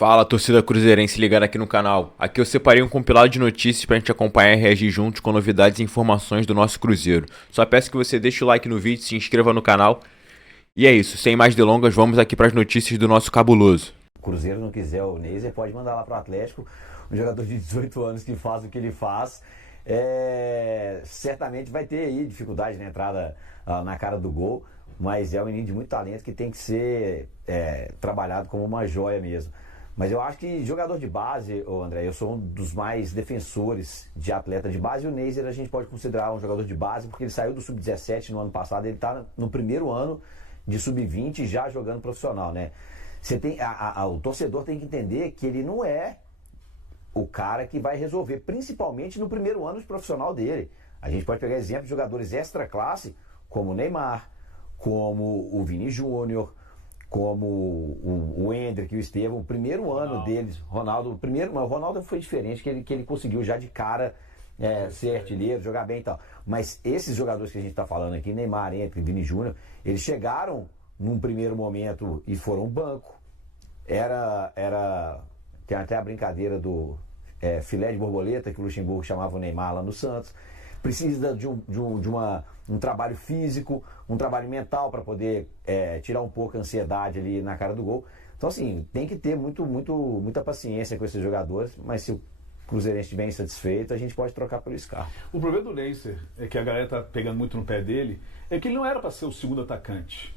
Fala, torcida cruzeirense ligada aqui no canal. Aqui eu separei um compilado de notícias pra gente acompanhar e reagir juntos com novidades e informações do nosso Cruzeiro. Só peço que você deixe o like no vídeo, se inscreva no canal. E é isso, sem mais delongas, vamos aqui para as notícias do nosso cabuloso. O Cruzeiro não quiser o Neiser, pode mandar lá pro Atlético, um jogador de 18 anos que faz o que ele faz. Certamente vai ter aí dificuldade na entrada na cara do gol, mas é um menino de muito talento que tem que ser trabalhado como uma joia mesmo. Mas eu acho que jogador de base, André, eu sou um dos mais defensores de atleta de base. E o Neiser a gente pode considerar um jogador de base, porque ele saiu do Sub-17 no ano passado, ele está no primeiro ano de Sub-20 já jogando profissional, né? O torcedor tem que entender que ele não é o cara que vai resolver, principalmente no primeiro ano de profissional dele. A gente pode pegar exemplo de jogadores extra classe, como o Neymar, como o Vini Júnior, como o Endrick e o Estevão, o primeiro ano deles, Ronaldo, o Ronaldo foi diferente, que ele conseguiu já de cara ser artilheiro, jogar bem e tal. Mas esses jogadores que a gente está falando aqui, Neymar, Endrick, Vini Júnior, eles chegaram num primeiro momento e foram banco. Tem até a brincadeira do filé de borboleta, que o Luxemburgo chamava o Neymar lá no Santos. Precisa de um trabalho físico, um trabalho mental para poder tirar um pouco a ansiedade ali na cara do gol. Então, assim, tem que ter muita paciência com esses jogadores, mas se o Cruzeirense estiver insatisfeito, a gente pode trocar pelo Scarpa. O problema do Neiser, é que a galera tá pegando muito no pé dele, é que ele não era para ser o segundo atacante.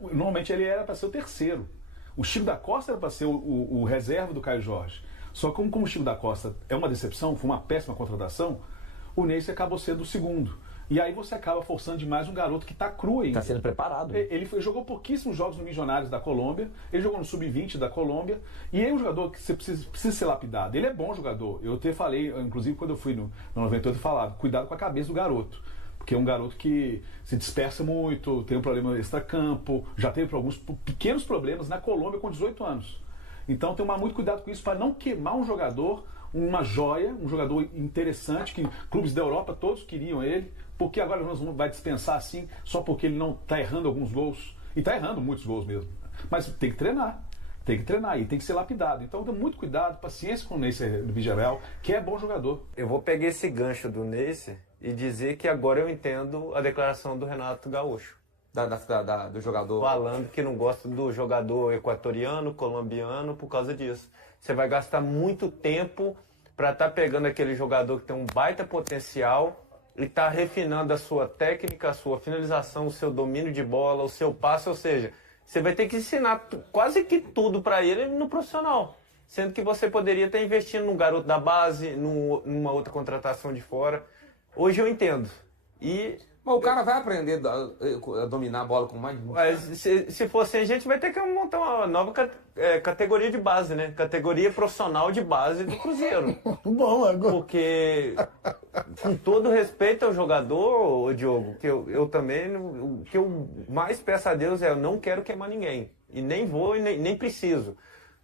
Normalmente ele era para ser o terceiro. O Chico da Costa era para ser o reserva do Caio Jorge. Só que como o Chico da Costa é uma decepção, foi uma péssima contratação, o Neiser acabou sendo o segundo. E aí você acaba forçando demais um garoto que está cru ainda. Está sendo preparado. Ele jogou pouquíssimos jogos no Milionários da Colômbia, ele jogou no Sub-20 da Colômbia, e é um jogador que você precisa ser lapidado. Ele é bom jogador. Eu até falei, inclusive quando eu fui no 98, eu falava, cuidado com a cabeça do garoto. Porque é um garoto que se dispersa muito, tem um problema extra-campo, já teve alguns pequenos problemas na Colômbia com 18 anos. Então tem que tomar muito cuidado com isso para não queimar um jogador, uma joia, um jogador interessante, que clubes da Europa todos queriam ele, porque agora nós vamos vai dispensar assim, só porque ele não está errando alguns gols. E está errando muitos gols mesmo. Mas tem que treinar e tem que ser lapidado. Então dê muito cuidado, paciência com o Neiser do Villarreal, que é bom jogador. Eu vou pegar esse gancho do Neiser e dizer que agora eu entendo a declaração do Renato Gaúcho. Do jogador. Falando que não gosta do jogador equatoriano, colombiano, por causa disso. Você vai gastar muito tempo para estar pegando aquele jogador que tem um baita potencial e estar refinando a sua técnica, a sua finalização, o seu domínio de bola, o seu passe, ou seja, você vai ter que ensinar quase que tudo para ele no profissional. Sendo que você poderia estar investindo no garoto da base, numa outra contratação de fora. Hoje eu entendo. Mas o cara vai aprender a dominar a bola com mais... Se for assim, a gente vai ter que montar uma nova categoria de base, né? Categoria profissional de base do Cruzeiro. Bom, agora... Porque, com todo respeito ao jogador, Diogo, que eu também, o que eu mais peço a Deus é eu não quero queimar ninguém. E nem vou e nem preciso.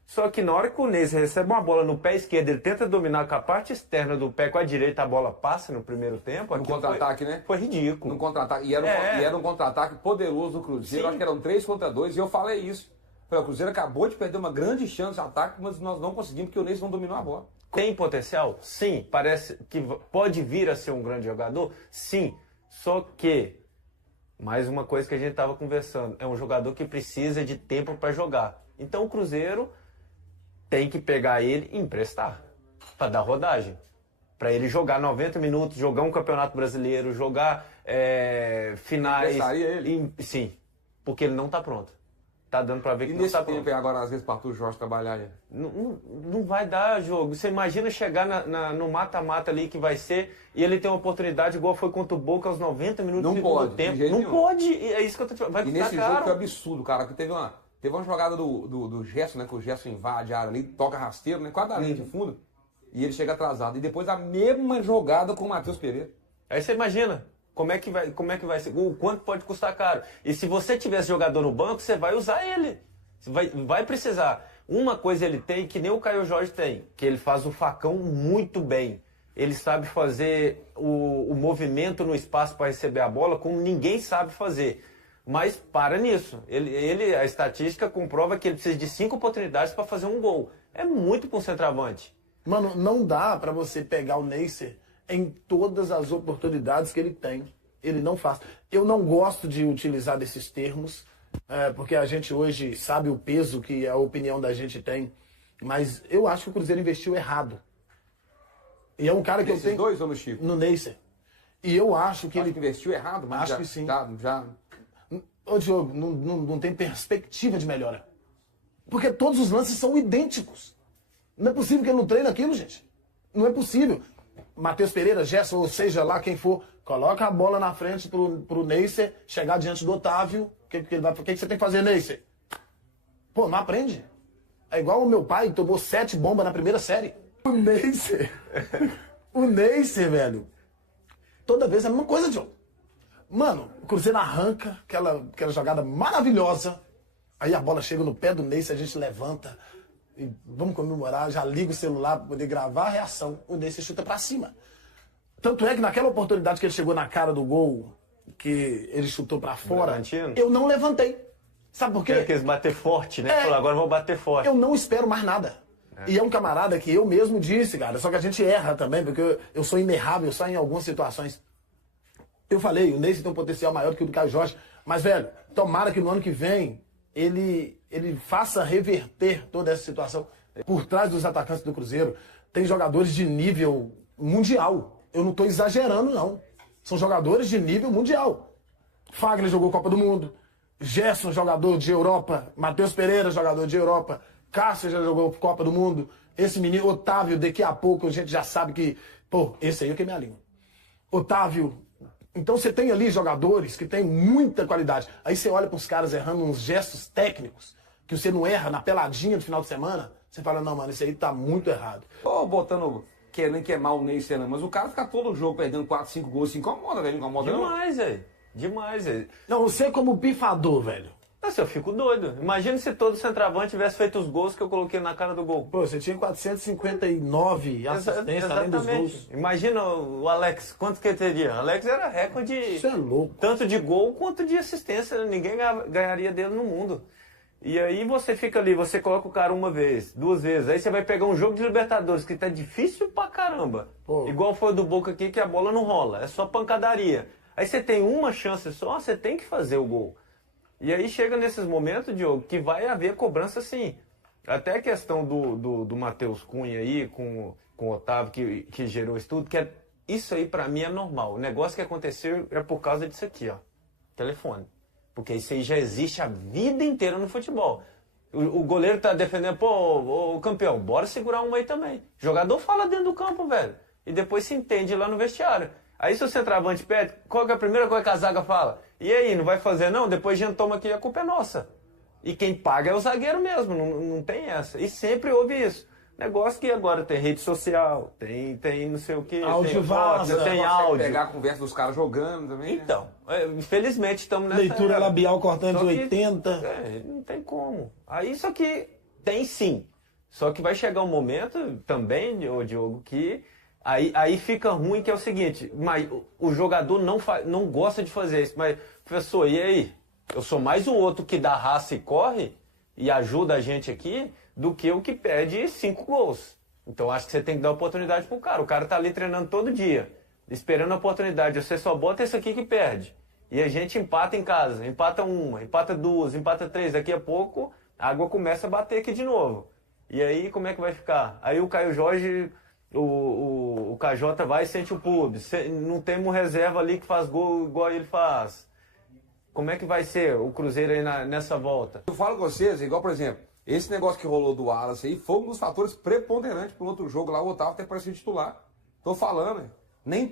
Só que na hora que o Neiser recebe uma bola no pé esquerdo, ele tenta dominar com a parte externa do pé, com a direita a bola passa no primeiro tempo. No contra-ataque, né? Foi ridículo. No contra-ataque. E era um contra-ataque poderoso do Cruzeiro. Sim. Acho que eram 3 contra 2 e eu falei isso. O Cruzeiro acabou de perder uma grande chance de ataque, mas nós não conseguimos porque o Neiser não dominou a bola. Tem potencial? Sim. Parece que pode vir a ser um grande jogador? Sim. Só que, mais uma coisa que a gente estava conversando, é um jogador que precisa de tempo para jogar. Então o Cruzeiro tem que pegar ele e emprestar para dar rodagem. Para ele jogar 90 minutos, jogar um campeonato brasileiro, jogar finais. Emprestaria ele? Sim, porque ele não está pronto. Tá dando para ver que E não está nesse tempo pronto. agora, às vezes, para o Jorge trabalhar aí? Não vai dar jogo. Você imagina chegar no mata-mata ali que vai ser e ele tem uma oportunidade igual foi contra o Boca aos 90 minutos Não do pode, segundo tempo. de jeito Não nenhum. pode. É isso que eu tô te falando. Vai E custar nesse jogo caro. foi absurdo, cara, que teve uma jogada do Gerson, né? Que o Gerson invade a área ali, toca rasteiro, né? Quase da linha de fundo. E ele chega atrasado. E depois a mesma jogada com o Matheus Pereira. Aí você imagina como é que vai ser, o quanto pode custar caro. E se você tivesse jogador no banco, você vai usar ele. Você vai precisar. Uma coisa ele tem que nem o Caio Jorge tem, que ele faz o facão muito bem. Ele sabe fazer o movimento no espaço para receber a bola como ninguém sabe fazer. Mas para nisso. A estatística comprova que ele precisa de 5 oportunidades para fazer um gol. É muito para um centroavante. Mano, não dá pra você pegar o Neisser em todas as oportunidades que ele tem. Ele não faz. Eu não gosto de utilizar desses termos, porque a gente hoje sabe o peso que a opinião da gente tem. Mas eu acho que o Cruzeiro investiu errado. E é um cara que Nesses eu tenho... dois ou no Chico? No Neisser. E eu acho que Acho ele... que investiu errado, mas Acho já, que sim. já... Ô, Diogo, não tem perspectiva de melhora. Porque todos os lances são idênticos. Não é possível que ele não treine aquilo, gente. Não é possível. Matheus Pereira, Gerson, ou seja lá quem for, coloca a bola na frente pro Neisser chegar diante do Otávio. O que você tem que fazer, Neisser? Pô, não aprende. É igual o meu pai, que tomou 7 bombas na primeira série. O Neisser, velho. Toda vez é a mesma coisa, Diogo. Mano, o Cruzeiro arranca aquela jogada maravilhosa. Aí a bola chega no pé do Neisser, a gente levanta. E vamos comemorar, já liga o celular para poder gravar a reação. O Neisser chuta pra cima. Tanto é que naquela oportunidade que ele chegou na cara do gol, que ele chutou pra fora, Levantino? eu não levantei. Sabe por quê? Ele quis bater forte, né? Falou, agora eu vou bater forte. Eu não espero mais nada. E é um camarada que eu mesmo disse, cara, só que a gente erra também, porque eu sou inerrável só em algumas situações. Eu falei, o Neisser tem um potencial maior do que o do Caio Jorge, mas, velho, tomara que no ano que vem ele faça reverter toda essa situação. Por trás dos atacantes do Cruzeiro, tem jogadores de nível mundial. Eu não estou exagerando, não. São jogadores de nível mundial. Fagner jogou Copa do Mundo. Gerson, jogador de Europa. Matheus Pereira, jogador de Europa. Cássio já jogou Copa do Mundo. Esse menino, Otávio, daqui a pouco a gente já sabe que... Pô, esse aí eu queimei a língua. Otávio... Então você tem ali jogadores que têm muita qualidade. Aí você olha para os caras errando uns gestos técnicos que você não erra na peladinha do final de semana. Você fala, não, mano, isso aí tá muito errado. Tô botando, querendo queimar o Neisser, não, mas o cara fica todo jogo perdendo 4, 5 gols, se incomoda, velho, incomoda não. Demais, velho. Demais, velho. Não, você como pifador, velho. Nossa, eu fico doido. Imagina se todo centroavante tivesse feito os gols que eu coloquei na cara do gol. Pô, você tinha 459 assistências além dos gols. Imagina o Alex, quanto que ele teria? O Alex era recorde, Isso é louco. tanto de gol quanto de assistência. Ninguém ganharia dele no mundo. E aí você fica ali, você coloca o cara uma vez, 2 vezes, aí você vai pegar um jogo de Libertadores que tá difícil pra caramba. Pô. Igual foi o do Boca aqui, que a bola não rola, é só pancadaria. Aí você tem uma chance só, você tem que fazer o gol. E aí chega nesses momentos, Diogo, que vai haver cobrança sim. Até a questão do Matheus Cunha aí, com o Otávio, que gerou isso tudo, isso aí pra mim é normal. O negócio que aconteceu é por causa disso aqui, ó. Telefone. Porque isso aí já existe a vida inteira no futebol. O goleiro tá defendendo, pô, o campeão, bora segurar uma aí também. O jogador fala dentro do campo, velho. E depois se entende lá no vestiário. Aí se o centroavante pede, qual que é a primeira coisa que a zaga fala? E aí, não vai fazer não? Depois a gente toma aqui, a culpa é nossa. E quem paga é o zagueiro mesmo, não tem essa. E sempre houve isso. Negócio que agora tem rede social, tem não sei o que, Áudio tem vaza, foto, tem Consegue áudio. pegar a conversa dos caras jogando também, né? Então, infelizmente estamos nessa Leitura era. labial cortante Só que, 80. não tem como. Aí só que tem sim. Só que vai chegar um momento também, ô Diogo, que aí fica ruim, que é o seguinte, mas o jogador não gosta de fazer isso. Mas, professor, e aí? Eu sou mais o outro que dá raça e corre e ajuda a gente aqui do que o que pede 5 gols. Então acho que você tem que dar oportunidade pro cara. O cara tá ali treinando todo dia, esperando a oportunidade. Você só bota esse aqui que perde. E a gente empata em casa. Empata 1, empata 2, empata 3. Daqui a pouco a água começa a bater aqui de novo. E aí como é que vai ficar? Aí o Caio Jorge, o KJ vai e sente o pub. Não tem um reserva ali que faz gol igual ele faz. Como é que vai ser o Cruzeiro aí nessa volta? Eu falo com vocês, igual, por exemplo, esse negócio que rolou do Wallace aí foi um dos fatores preponderantes pro outro jogo lá, o Otávio até parecia titular. Tô falando, nem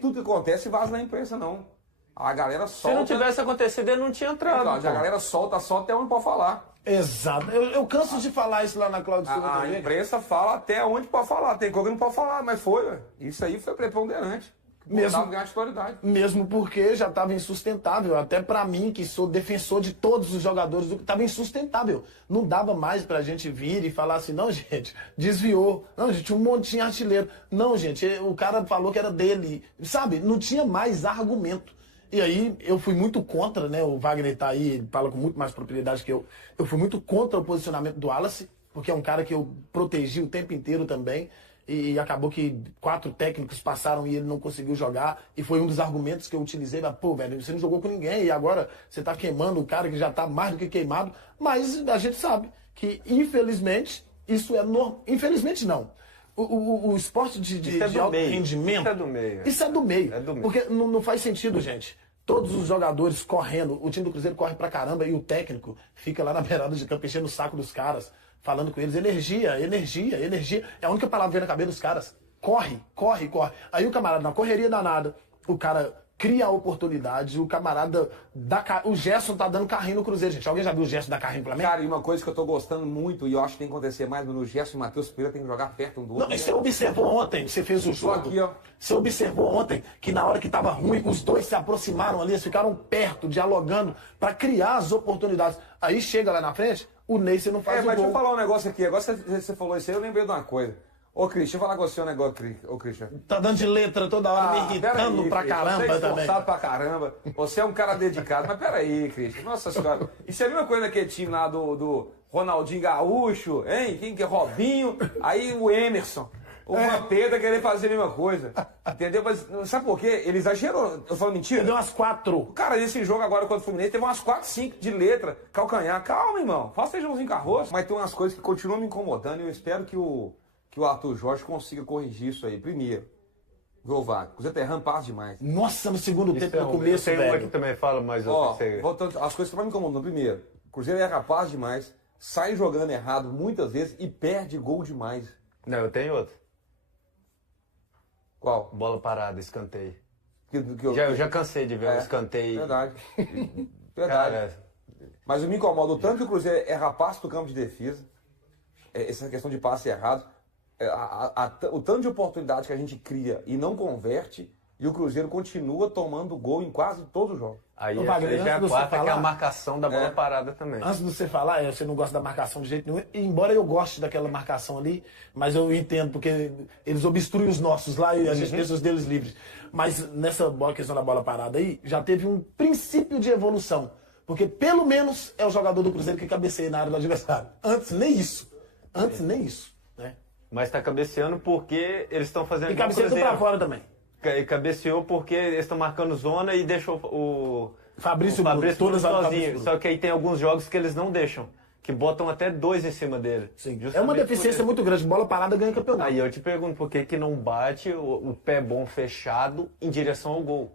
tudo que acontece vaza na imprensa, não. A galera solta... Se não tivesse acontecido, ele não tinha entrado. Claro, a galera solta só até onde pode falar. Exato. Eu canso de falar isso lá na Cláudio Silva A também. imprensa fala até onde pode falar. Tem coisa que não pode falar, mas foi, ué. Isso aí foi preponderante. Mesmo- ganhar titularidade. Mesmo porque já estava insustentável. Até pra mim, que sou defensor de todos os jogadores, estava insustentável. Não dava mais pra gente vir e falar assim, não, gente, desviou. Não, gente, um monte de artilheiro. Não, gente, o cara falou que era dele. Sabe? Não tinha mais argumento. E aí eu fui muito contra, né? O Wagner tá aí, ele fala com muito mais propriedade que eu. Eu fui muito contra o posicionamento do Wallace, porque é um cara que eu protegi o tempo inteiro também. E acabou que 4 técnicos passaram e ele não conseguiu jogar. E foi um dos argumentos que eu utilizei. Pô, velho, você não jogou com ninguém e agora você tá queimando o cara que já tá mais do que queimado. Mas a gente sabe que, infelizmente, isso é normal. Infelizmente, não. O esporte de alto rendimento... Isso é do meio. Isso é do meio. É do meio. Porque não faz sentido, gente. Todos os jogadores correndo, o time do Cruzeiro corre pra caramba e o técnico fica lá na beirada de campo enchendo o saco dos caras, falando com eles, energia, energia, energia. É a única palavra que vem na cabeça dos caras. Corre, corre, corre. Aí o camarada, na correria danada, o cara cria a oportunidade, o camarada dá... O Gerson tá dando carrinho no Cruzeiro, gente. Alguém já viu o Gerson dar carrinho no Flamengo? Cara, e uma coisa que eu tô gostando muito, e eu acho que tem que acontecer mais, no Gerson e o Matheus Pereira tem que jogar perto um do outro. Não, você observou ontem, você fez o jogo. aqui, ó. Você observou ontem que na hora que tava ruim, os dois se aproximaram ali, eles ficaram perto, dialogando, pra criar as oportunidades. Aí chega lá na frente, o Ney você não faz o mas gol. deixa eu falar um negócio aqui. Agora você falou isso aí, eu lembrei de uma coisa. Ô, Cris, deixa eu falar com você um negócio, ô, Christian. Tá dando de letra toda hora, me irritando peraí, pra Christian, caramba você é também. esforçado pra caramba. Você é um cara dedicado. Mas peraí, Christian. Nossa senhora. Isso é a mesma coisa daquele time lá do Ronaldinho Gaúcho, hein? Quem que é Robinho? Aí o Emerson. O Vampeta querer fazer a mesma coisa. Entendeu? Mas sabe por quê? Ele exagerou. Eu falo mentira? Deu umas 4. Cara, nesse jogo agora contra o Fluminense, teve umas 4, 5 de letra, calcanhar. Calma, irmão. Faça feijãozinho com arroz. Mas tem umas coisas que continuam me incomodando e eu espero que o Arthur Jorge consiga corrigir isso aí. Primeiro, viu, Wagner? O Zé Terran passa demais. Nossa, no segundo tempo, no começo, tem uma que velho. também fala, mas Ó, você... voltando, as coisas que mais me incomodam. Primeiro, o Cruzeiro é capaz demais, sai jogando errado muitas vezes e perde gol demais. Não, eu tenho outro. Qual? Bola parada, escanteio. Que Eu já cansei de ver o escanteio. Verdade. Verdade. Cara, Mas eu me incomodo o tanto que o Cruzeiro é rapaz do campo de defesa, essa questão de passe errado, o tanto de oportunidade que a gente cria e não converte, e o Cruzeiro continua tomando gol em quase todos os jogos. aí Ô, Wagner, já é a antes de você quarta, que é a falar- marcação da bola parada também. Antes de você falar, você não gosta da marcação de jeito nenhum, embora eu goste daquela marcação ali, mas eu entendo, porque eles obstruem os nossos lá e a gente deixa os deles livres. Mas nessa questão da bola parada aí, já teve um princípio de evolução. Porque pelo menos é o jogador do Cruzeiro que cabeceia na área do adversário. Antes nem isso. Antes nem isso. Né? Mas tá cabeceando porque eles estão fazendo E igual o cabeceia tudo Cruzeiro. pra fora também. E cabeceou porque eles estão marcando zona e deixou o Fabrício Bruno, Bruno todas as Fabrício sozinho. Bruno. Só que aí tem alguns jogos que eles não deixam, que botam até 2 em cima dele. Sim. É uma Justamente deficiência por muito grande. Bola parada ganha isso. campeonato. Aí eu te pergunto, por que não bate o pé bom fechado em direção ao gol?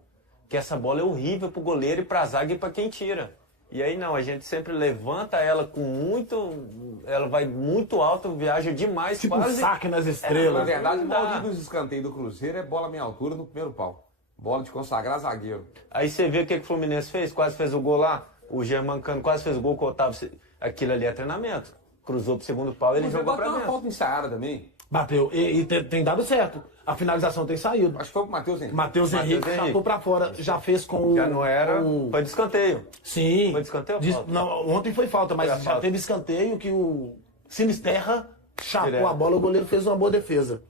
Que essa bola é horrível pro goleiro e pra zaga e pra quem tira. E aí não, a gente sempre levanta ela com muito... Ela vai muito alto, viaja demais, Tipo quase... um saque nas Na estrelas. verdade, o não dá. maior dos escanteios do Cruzeiro é bola meia altura no primeiro pau. Bola de consagrar zagueiro. Aí você vê o que o Fluminense fez, quase fez o gol lá. O Germancano quase fez o gol com o Otávio. Aquilo ali é treinamento. Cruzou pro segundo pau, ele Você jogou bota pra uma dentro. falta ensaiada também. Bateu. E tem dado certo. A finalização tem saído. Acho que foi pro Matheus Henrique. Matheus Henrique Henrique. chapou pra fora. Já fez com o... Já não era... o- Foi de escanteio. Sim. Foi de escanteio ou falta? Não, ontem foi falta, mas Foi a já falta. teve escanteio que o Sinisterra chapou Direto. a bola, o goleiro fez uma boa defesa.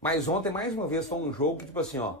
Mas ontem, mais uma vez, foi um jogo que, tipo assim, ó,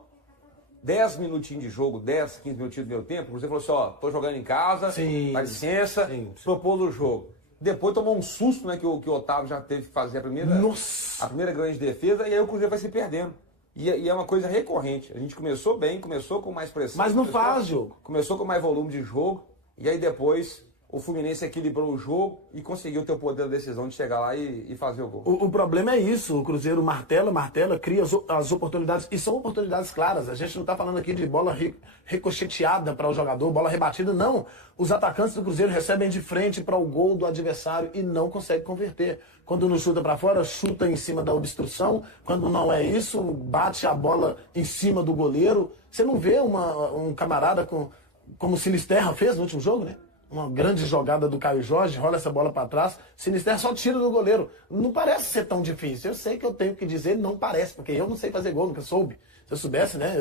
10 minutinhos de jogo, 10, 15 minutinhos do meu tempo, você falou assim, ó, tô jogando em casa, Sim. dá licença, Sim. propôs o jogo. Depois tomou um susto, né, que o Otávio já teve que fazer a Nossa! primeira grande defesa, e aí o Cruzeiro vai se perdendo. E é uma coisa recorrente. A gente começou bem, começou com mais pressão. Mas não começou- faz, Diogo. Começou com mais volume de jogo, e aí depois o Fluminense equilibrou o jogo e conseguiu ter o poder da decisão de chegar lá e fazer o gol. O problema é isso, o Cruzeiro martela, cria as oportunidades, e são oportunidades claras. A gente não está falando aqui de bola ricocheteada para o jogador, bola rebatida, não. Os atacantes do Cruzeiro recebem de frente para o gol do adversário e não conseguem converter. Quando não chuta para fora, chuta em cima da obstrução. Quando não é isso, bate a bola em cima do goleiro. Você não vê um camarada como o Sinisterra fez no último jogo, né? Uma grande jogada do Caio Jorge, rola essa bola para trás, Sinisterra só tira do goleiro. Não parece ser tão difícil. Eu sei que eu tenho que dizer, não parece, porque eu não sei fazer gol, nunca soube. Se eu soubesse, né,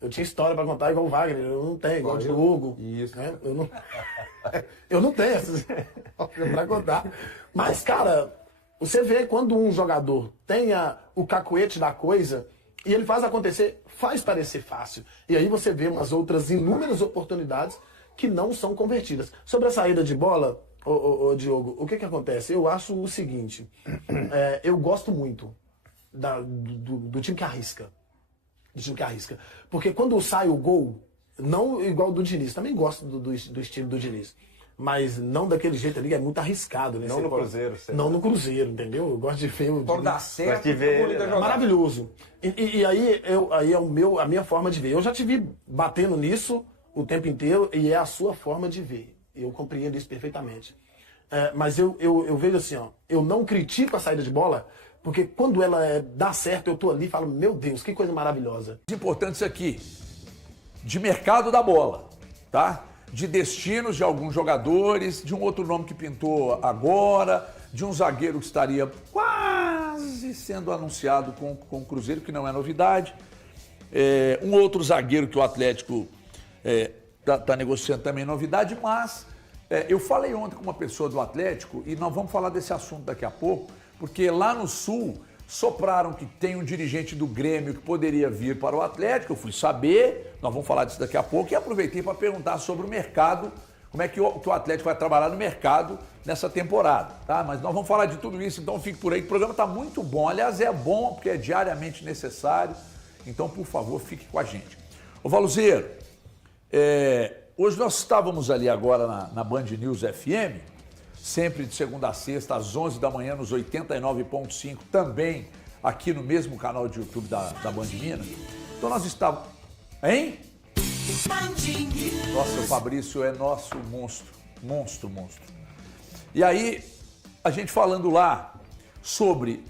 eu tinha história para contar igual o Wagner, eu não tenho, igual o Diogo. Isso. Né? Eu não tenho essas para contar. Mas, cara, você vê quando um jogador tenha o cacuete da coisa, E ele faz acontecer, faz parecer fácil. E aí você vê umas outras inúmeras oportunidades que não são convertidas. Sobre a saída de bola, Diogo, o que acontece? Eu acho o seguinte, eu gosto muito do time que arrisca. Do time que arrisca. Porque quando sai o gol, não igual do Diniz, também gosto do estilo do Diniz. Mas não daquele jeito ali, é muito arriscado. Né? Não no Cruzeiro. Não no Cruzeiro, entendeu? Eu gosto de ver o Quando dá certo, né? maravilhoso. E aí é a minha forma de ver. Eu já te vi batendo nisso o tempo inteiro e é a sua forma de ver. Eu compreendo isso perfeitamente. Mas eu vejo assim, ó, eu não critico a saída de bola, porque quando ela dá certo, eu tô ali e falo, meu Deus, que coisa maravilhosa. Importantes aqui, de mercado da bola, tá? De destinos de alguns jogadores, de um outro nome que pintou agora, de um zagueiro que estaria quase sendo anunciado com o Cruzeiro, que não é novidade. Um outro zagueiro que o Atlético tá negociando também é novidade, mas eu falei ontem com uma pessoa do Atlético e nós vamos falar desse assunto daqui a pouco, porque lá no Sul sopraram que tem um dirigente do Grêmio que poderia vir para o Atlético, eu fui saber, nós vamos falar disso daqui a pouco, e aproveitei para perguntar sobre o mercado, como é que o Atlético vai trabalhar no mercado nessa temporada, tá? Mas nós vamos falar de tudo isso, então fique por aí, que o programa está muito bom, aliás é bom porque é diariamente necessário, então por favor fique com a gente. Ô Valuzeiro, hoje nós estávamos ali agora na Band News FM, sempre de segunda a sexta, às 11 da manhã, nos 89.5, também aqui no mesmo canal de YouTube da Band Minas. Então nós estávamos... Hein? Nossa, o Fabrício é nosso monstro. E aí, a gente falando lá sobre...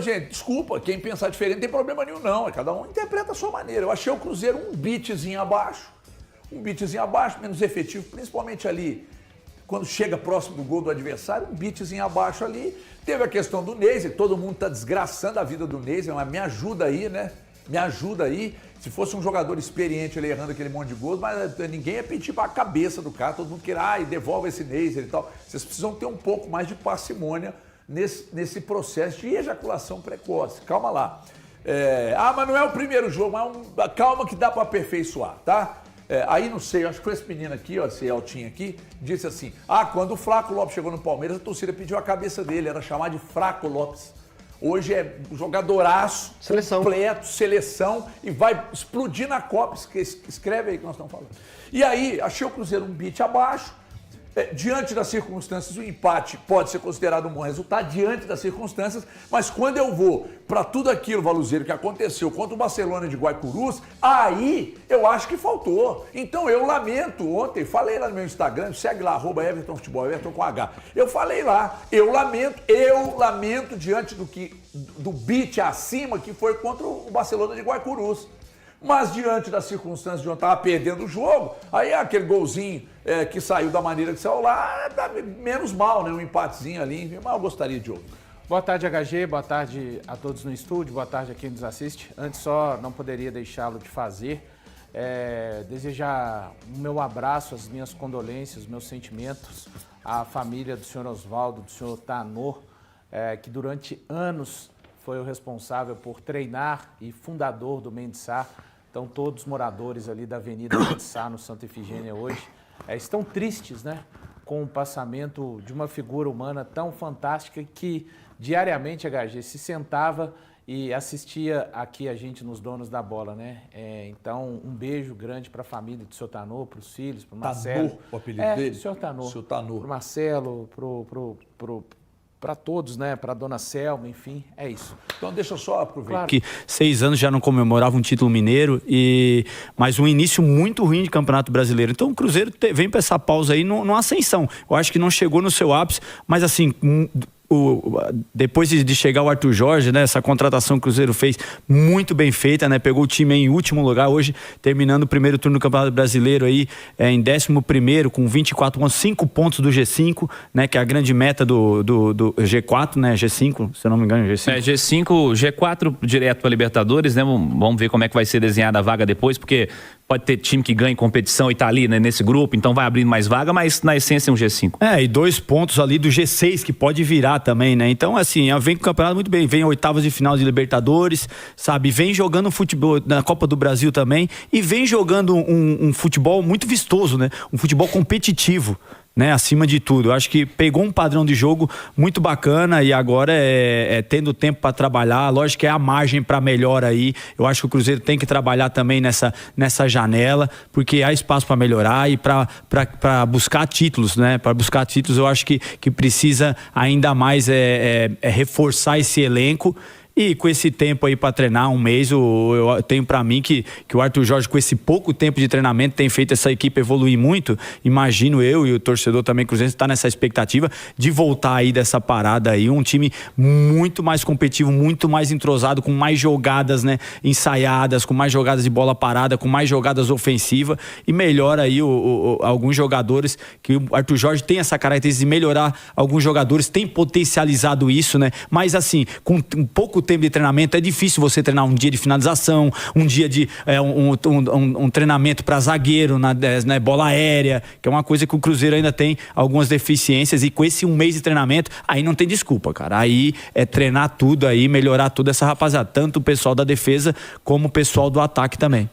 Gente, desculpa, quem pensar diferente não tem problema nenhum não, cada um interpreta a sua maneira. Eu achei o Cruzeiro um beatzinho abaixo, menos efetivo, principalmente ali... Quando chega próximo do gol do adversário, um beatzinho abaixo ali. Teve a questão do Neisser, todo mundo tá desgraçando a vida do Neisser, mas me ajuda aí, né? Me ajuda aí. Se fosse um jogador experiente ele errando aquele monte de gols, mas ninguém ia pedir para a cabeça do cara, todo mundo queria, devolve esse Neisser e tal. Vocês precisam ter um pouco mais de parcimônia nesse processo de ejaculação precoce. Calma lá. Mas não é o primeiro jogo, mas calma que dá para aperfeiçoar, tá? Aí não sei, acho que foi esse menino aqui, ó, esse Eltinho aqui, disse assim, quando o Flaco Lopes chegou no Palmeiras, a torcida pediu a cabeça dele, era chamar de Fraco Lopes. Hoje é um jogadoraço, completo, seleção, e vai explodir na Copa, escreve aí que nós estamos falando. E aí, achei o Cruzeiro um beat abaixo, diante das circunstâncias, o empate pode ser considerado um bom resultado, diante das circunstâncias, mas quando eu vou para tudo aquilo, Valuzeiro, que aconteceu contra o Barcelona de Guaicurus, aí eu acho que faltou. Então eu lamento, ontem, falei lá no meu Instagram, segue lá, @EvertonFutebol, Everton com H. Eu falei lá, eu lamento diante do beat acima que foi contra o Barcelona de Guaicurus. Mas diante das circunstâncias de onde estava perdendo o jogo, aí aquele golzinho que saiu da maneira que saiu lá, dá menos mal, né? Um empatezinho ali, mas eu gostaria de outro. Boa tarde, HG, boa tarde a todos no estúdio, boa tarde a quem nos assiste. Antes só, não poderia deixá-lo de fazer, desejar o meu abraço, as minhas condolências, os meus sentimentos à família do senhor Oswaldo, do senhor Tanor, que durante anos foi o responsável por treinar e fundador do Mendissá. Então, todos os moradores ali da Avenida Mendissá, no Santa Efigênia, hoje, estão tristes, né? Com o passamento de uma figura humana tão fantástica que, diariamente, HG, se sentava e assistia aqui a gente nos Donos da Bola, né? Então, um beijo grande para a família do seu Tanor, para os filhos, para o Marcelo. Tanor, o apelido dele? Senhor Tanor. Seu Tanor. Para o Marcelo, para todos, né? Para a dona Selma, enfim, é isso. Então deixa eu só aproveitar. Claro. Que 6 anos já não comemorava um título mineiro, mas um início muito ruim de Campeonato Brasileiro. Então o Cruzeiro vem para essa pausa aí numa ascensão. Eu acho que não chegou no seu ápice, mas assim... depois de chegar o Arthur Jorge, né, essa contratação que o Cruzeiro fez muito bem feita, né, pegou o time em último lugar, hoje terminando o primeiro turno do Campeonato Brasileiro aí, em 11º com 24 pontos, 5 pontos do G5, né, que é a grande meta do G4, né, G5, se eu não me engano, G5. G5, G4 direto para Libertadores, né, vamos ver como é que vai ser desenhada a vaga depois, porque pode ter time que ganha competição e tá ali, né, nesse grupo, então vai abrindo mais vaga, mas na essência é um G5. E 2 pontos ali do G6 que pode virar também, né? Então, assim, vem com o campeonato muito bem, vem a oitavas de final de Libertadores, sabe? Vem jogando futebol na Copa do Brasil também e vem jogando um futebol muito vistoso, né? Um futebol competitivo, né, acima de tudo. Eu acho que pegou um padrão de jogo muito bacana e agora tendo tempo para trabalhar. Lógico que é a margem para melhor aí. Eu acho que o Cruzeiro tem que trabalhar também nessa janela, porque há espaço para melhorar e para buscar títulos, né? Para buscar títulos, eu acho que precisa ainda mais reforçar esse elenco. E com esse tempo aí para treinar, um mês, eu tenho para mim que o Arthur Jorge, com esse pouco tempo de treinamento, tem feito essa equipe evoluir muito. Imagino eu e o torcedor também Cruzeiro está nessa expectativa de voltar aí dessa parada aí, um time muito mais competitivo, muito mais entrosado, com mais jogadas, né, ensaiadas, com mais jogadas de bola parada, com mais jogadas ofensivas e melhora aí alguns jogadores, que o Arthur Jorge tem essa característica de melhorar alguns jogadores, tem potencializado isso, né? Mas assim, com um pouco tempo de treinamento, é difícil você treinar um dia de finalização, um dia de um treinamento para zagueiro na bola aérea, que é uma coisa que o Cruzeiro ainda tem algumas deficiências, e com esse um mês de treinamento, aí não tem desculpa, cara. Aí é treinar tudo aí, melhorar tudo essa rapaziada, tanto o pessoal da defesa como o pessoal do ataque também.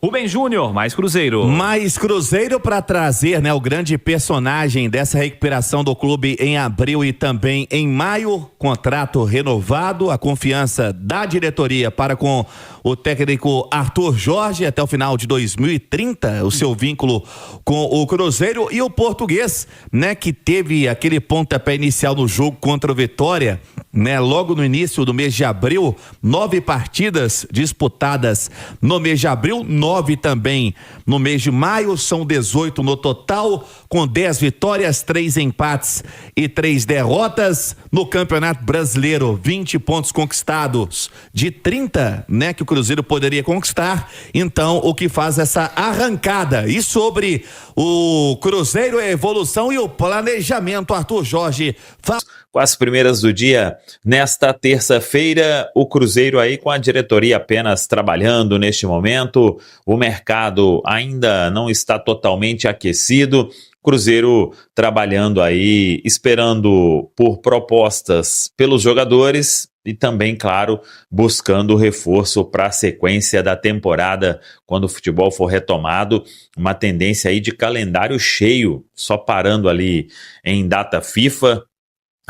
Rubem Júnior, mais Cruzeiro. Mais Cruzeiro para trazer, né, o grande personagem dessa recuperação do clube em abril e também em maio. Contrato renovado, a confiança da diretoria para com o técnico Arthur Jorge até o final de 2030, o seu vínculo com o Cruzeiro. E o português, né, que teve aquele pontapé inicial no jogo contra o Vitória, né, logo no início do mês de abril, 9 partidas disputadas no mês de abril, 9 também no mês de maio, são 18 no total, com 10 vitórias, 3 empates e 3 derrotas. No Campeonato Brasileiro, 20 pontos conquistados de 30, né, que o Cruzeiro poderia conquistar. Então, o que faz essa arrancada? E sobre o Cruzeiro, a evolução e o planejamento, Arthur Jorge fala. Com as primeiras do dia, nesta terça-feira, o Cruzeiro aí com a diretoria apenas trabalhando neste momento, o mercado ainda não está totalmente aquecido, Cruzeiro trabalhando aí, esperando por propostas pelos jogadores e também, claro, buscando reforço para a sequência da temporada, quando o futebol for retomado, uma tendência aí de calendário cheio, só parando ali em data FIFA,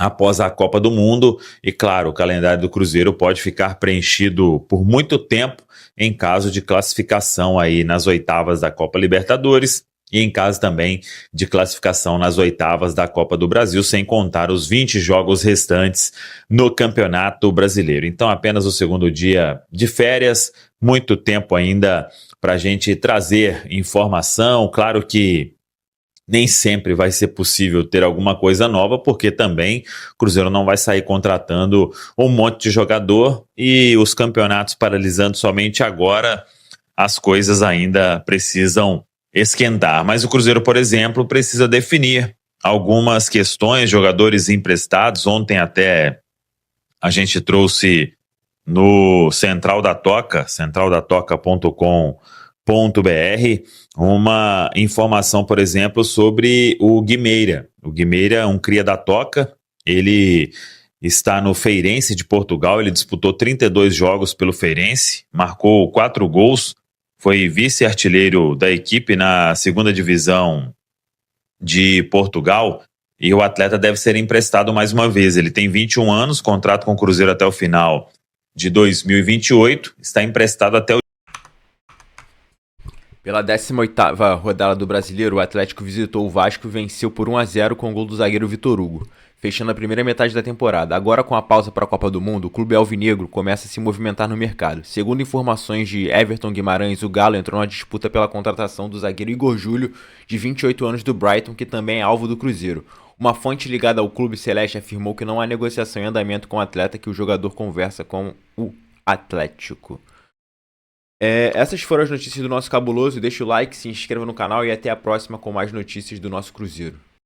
após a Copa do Mundo, e claro, o calendário do Cruzeiro pode ficar preenchido por muito tempo em caso de classificação aí nas oitavas da Copa Libertadores e em caso também de classificação nas oitavas da Copa do Brasil, sem contar os 20 jogos restantes no Campeonato Brasileiro. Então apenas o segundo dia de férias, muito tempo ainda para a gente trazer informação, claro que nem sempre vai ser possível ter alguma coisa nova, porque também o Cruzeiro não vai sair contratando um monte de jogador e os campeonatos paralisando somente agora, as coisas ainda precisam esquentar. Mas o Cruzeiro, por exemplo, precisa definir algumas questões, jogadores emprestados. Ontem até a gente trouxe no Central da Toca, centraldatoca.com.br, uma informação, por exemplo, sobre o Guimeira. O Guimeira é um cria da Toca, ele está no Feirense de Portugal, ele disputou 32 jogos pelo Feirense, marcou 4 gols, foi vice-artilheiro da equipe na segunda divisão de Portugal, e o atleta deve ser emprestado mais uma vez. Ele tem 21 anos, contrato com o Cruzeiro até o final de 2028, está emprestado até o... Pela 18ª rodada do Brasileiro, o Atlético visitou o Vasco e venceu por 1-0 com o gol do zagueiro Vitor Hugo, fechando a primeira metade da temporada. Agora, com a pausa para a Copa do Mundo, o clube alvinegro começa a se movimentar no mercado. Segundo informações de Everton Guimarães, o Galo entrou na disputa pela contratação do zagueiro Igor Júlio, de 28 anos, do Brighton, que também é alvo do Cruzeiro. Uma fonte ligada ao clube celeste afirmou que não há negociação em andamento com o atleta, que o jogador conversa com o Atlético. Essas foram as notícias do nosso Cabuloso. Deixa o like, se inscreva no canal e até a próxima com mais notícias do nosso Cruzeiro.